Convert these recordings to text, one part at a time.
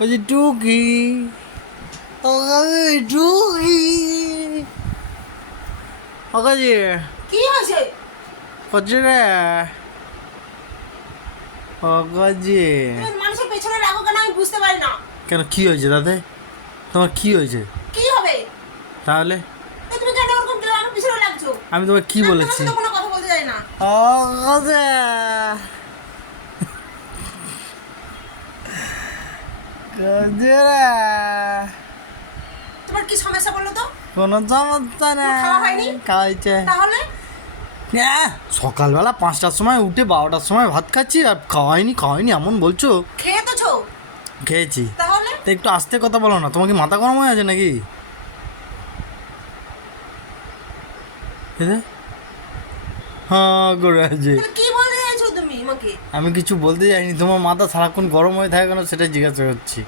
ওই যে টুকি, টুকি ওকাজি কি হয়েছে? করছে রে ওকাজি। তুমি মানুষের পেছনে রাখো কেন আমি বুঝতে পারি না। কেন কি হয়েছে দাদা? তোমার কি হয়েছে কি হবে? তাহলে? তুমি কেন ওরকম আমার পিছনে লাগছো? আমি তোমাকে কি আমি তোমার বলেছি? সাথে কোনো কথা বলতে চাই না। ওকাজি গজরা তোমার কি সমস্যা বলো তো? কোনো সমস্যা না। খাওয়া হয়নি? খাওয়াইছে তাহলে সকালবেলা 5টার সময় উঠে 12টার সময় ভাত খাচ্ছি আর খাওয়াইনি এমন বলছো? খেয়ে তো ছো। খেয়েছি। তাহলে তো একটু আস্তে কথা বলো না, তোমার কি মাথা গরম হয়ে আছে নাকি? হ্যাঁ করে আছে। তাহলে কি বলতে চাইছো তুমি আমাকে? আমি কিছু বলতে চাইনি, তোমার মাথা সারাক্ষণ গরম হয়ে থাকে কেন সেটা জিজ্ঞাসা করছি।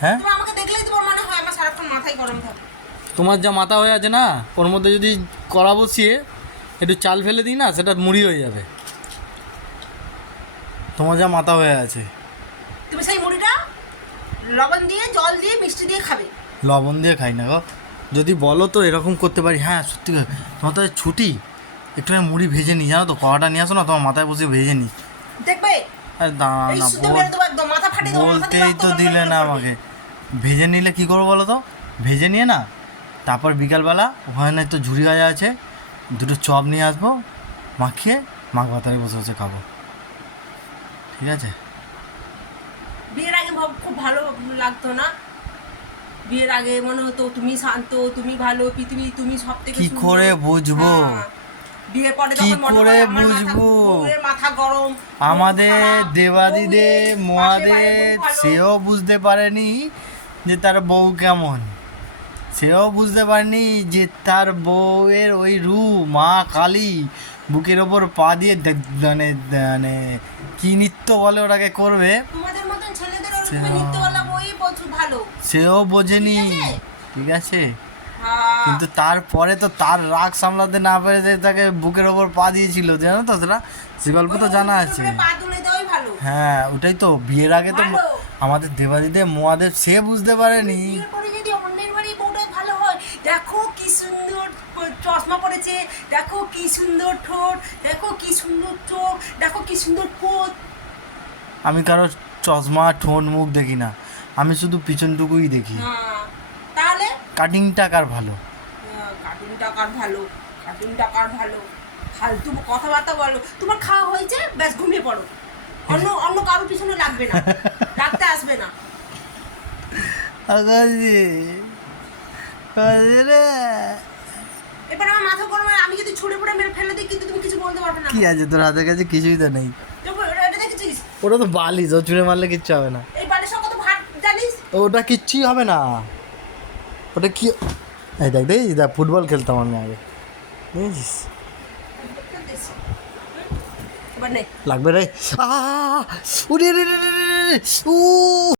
হ্যাঁ তুমি আমাকে দেখলেই তোমার মনে হয় আমার সারাক্ষণ মাথায় গরম থাকে। তোমার যা মাথা হয়ে আছে না, ওর মধ্যে যদি কড়া বসিয়ে একটু চাল ফেলে দিই না, সেটা মুড়ি হয়ে যাবে। তোমার যা মাথা হয়ে আছে। তুমি সেই মুড়িটা লবণ দিয়ে, জল দিয়ে, মিষ্টি দিয়ে খাবে। লবণ দিয়ে খাই না গো। যদি বলো তো এরকম করতে পারি। হ্যাঁ সত্যি কথা, তোমার তো ছুটি, একটু মুড়ি ভেজে নিই জানো তো, কড়াটা নিয়ে আসো না, তোমার মাথায় বসে ভেজে নিই। দেখবে আরে দাঁড়া এই না, শুদ্ধ মেরে দেবো একদম, মাথা ফাটিয়ে দেবো, মাথা দিয়ে বলতেই রক্ত তো বের দিলে করে না পড়বে। আমাকে। ভেজে নিলে কী করবো বলো তো? ভেজে নিয়ে না, তারপর বিকালবেলা ওখানে তো ঝুড়ি গাজা আছে, দুটো চপ নিয়ে আসবো, মাখিয়ে মাখ ভাতারে বসে বসে খাবো, ঠিক আছে? বিয়ের আগে খুব ভালো লাগতো না? বিয়ের আগে মনে হতো তুমি শান্ত, তুমি ভালো, পৃথিবী তুমি সব থেকে কি সুন্দর। করে বুঝবো? হ্যাঁ। বিয়ের পরে কি তখন মনে করে হয় আমার বুঝবো? বউয়ের মাথা গরম, বউ আমাদের খারাপ, দেবাদিদে বউ পাশের মহাদে বাড়ির বউ ভালো। সেও বুঝতে পারেনি যে তার বউ কেমন, সেও বুঝতে পারেনি যে তার বউয়ের ওই মা কালী বুকের ওপর পা দিয়ে মানে মানে কি নৃত্য বলে ওটাকে করবে, তোমাদের মতন ছেলেদের ওরকম সেও- নৃত্যওয়ালা বই প্রচুর ভালো। সেও বোঝেনি, ঠিক আছে? ঠিক আছে? হ্যাঁ। কিন্তু তারপরে তো তার রাগ সামলাতে না পেরে যে তাকে বুকের ওপর পা দিয়েছিল, জানো তো সেটা? সে গল্প তো জানা আছে। পা তুলে দেওয়াই ভালো। হ্যাঁ ওটাই তো, বিয়ের আগে তো ভালো। আমাদের দেবাদিদেব মহাদেব সে বুঝতে পারেনি। বিয়ের পরে যদি অন্যের বাড়ি বউটাই ভালো হয়, দেখো কি সুন্দর চশমা পরেছে, দেখো কি সুন্দর ঠোঁট, দেখো কি সুন্দর চোখ, দেখো কি সুন্দর কোট। আমি কারো চশমা ঠোঁট মুখ দেখি না, আমি শুধু পিছনটুকুই দেখি। হ্যাঁ, তাহলে কাটিংটা কার ভালো? কার্টুন টাকার ভালো, কার্টুন টাকার ভালো, ফালতু কথাবার্তা বলো। তোমার খাওয়া হয়েছে, ব্যাস ঘুমিয়ে পড়ো। অন্য অন্য কারোর পিছনে লাগবে না, ডাকতে আসবে না। আকাশে রে, এবার আমার মাথা গরম হয়, আমি যদি ছুড়ে ফুড়ে মেরে ফেলে দিই, কিন্তু তুমি কিছু বলতে পারবে না। কি আছে তোর হাতের কাছে? কিছুই তো নেই। এটা দেখেছিস? ওটা তো বালিশ, ও চুড়ে মারলে কিচ্ছু হবে না। এই বালিশের কত ভাত জানিস? ওটা কিচ্ছুই হবে না। ওটা কি? এই দেখ দেখ দেখ, ফুটবল খেলতাম আমি আগে, বুঝেছিস? এবার নে। লাগবে রে। উড়ে রে রে রে রে রে। উ